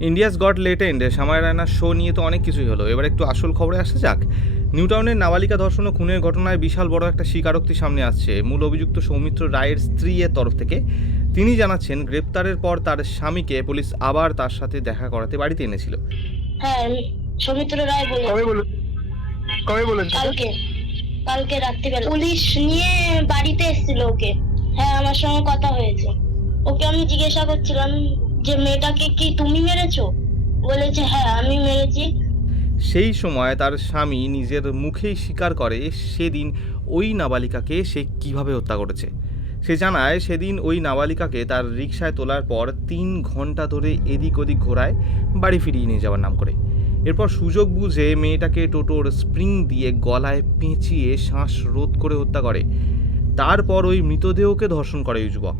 India's goat লেটেন্ড সামাই রায়নার show নিয়ে তো অনেক কিছুই হলো, এবার একটু আসল খবরে আসা যাক। নিউটাউনের নাবালিকা ধর্ষণ ও খুনের ঘটনায় বিশাল বড় একটা স্বীকারোক্তি সামনে আসছে মূল অভিযুক্ত সৌমিত্র রায়ের স্ত্রীর তরফ থেকে। তিনি জানাচ্ছেন, গ্রেপ্তারের পর তার স্বামীকে পুলিশ আবার তার সাথে দেখা করাতে বাড়িতে এনেছিল। হ্যাঁ, সৌমিত্র রায় বলে কবে বলেছে? কালকে রাত্রিবেলা পুলিশ নিয়ে বাড়িতে এসেছিল ওকে। হ্যাঁ, আমার সঙ্গে কথা হয়েছে। ওকে আমি জিজ্ঞাসা করছিলাম যে মেয়েটাকে কি তুমি মেরেছো? বলেছে হ্যাঁ আমি মেরেছি। সেই সময় তার স্বামী নিজের মুখেই স্বীকার করে সেদিন ওই নাবালিকাকে সে কিভাবে হত্যা করেছে। সে জানায়, সেদিন ওই নাবালিকাকে তার রিকশায় তোলার পর 3 ঘন্টা ধরে এদিক ওদিক ঘোরায় বাড়ি ফিরিয়ে নিয়ে যাওয়ার নাম করে। এরপর সুযোগ বুঝে মেয়েটাকে টোটোর স্প্রিং দিয়ে গলায় পেঁচিয়ে শ্বাস রোধ করে হত্যা করে। তারপর ওই মৃতদেহকে ধর্ষণ করে ওই যুবক।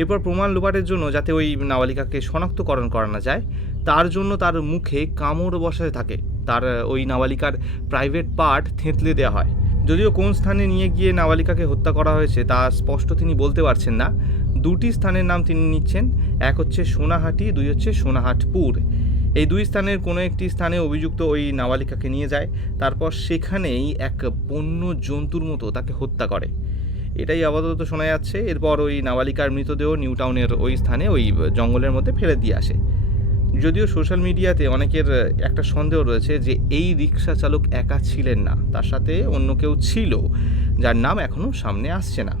এরপর প্রমাণ লোপাটের জন্য, যাতে ওই নাবালিকাকে শনাক্তকরণ করানো যায়, তার জন্য তার মুখে কামড় বসাতে থাকে। তার ওই নাবালিকার প্রাইভেট পার্ট থেঁতলে দেওয়া হয়। যদিও কোন স্থানে নিয়ে গিয়ে নাবালিকাকে হত্যা করা হয়েছে তা স্পষ্ট তিনি বলতে পারছেন না। 2টি স্থানের নাম তিনি নিচ্ছেন, এক হচ্ছে সোনাহাটি, 2 হচ্ছে সোনাহাটপুর। এই 2 স্থানের কোনো একটি স্থানে অভিযুক্ত ওই নাবালিকাকে নিয়ে যায়, তারপর সেখানেই এক বন্য জন্তুর মতো তাকে হত্যা করে। এটাই আপাতত শোনা যাচ্ছে। এরপর ওই নাবালিকার মৃতদেহ নিউটাউনের ওই স্থানে ওই জঙ্গলের মধ্যে ফেলে দিয়ে আসে। যদিও সোশ্যাল মিডিয়াতে অনেকের একটা সন্দেহ রয়েছে যে এই রিক্সা চালক একা ছিলেন না, তার সাথে অন্য কেউ ছিল, যার নাম এখনও সামনে আসছে না।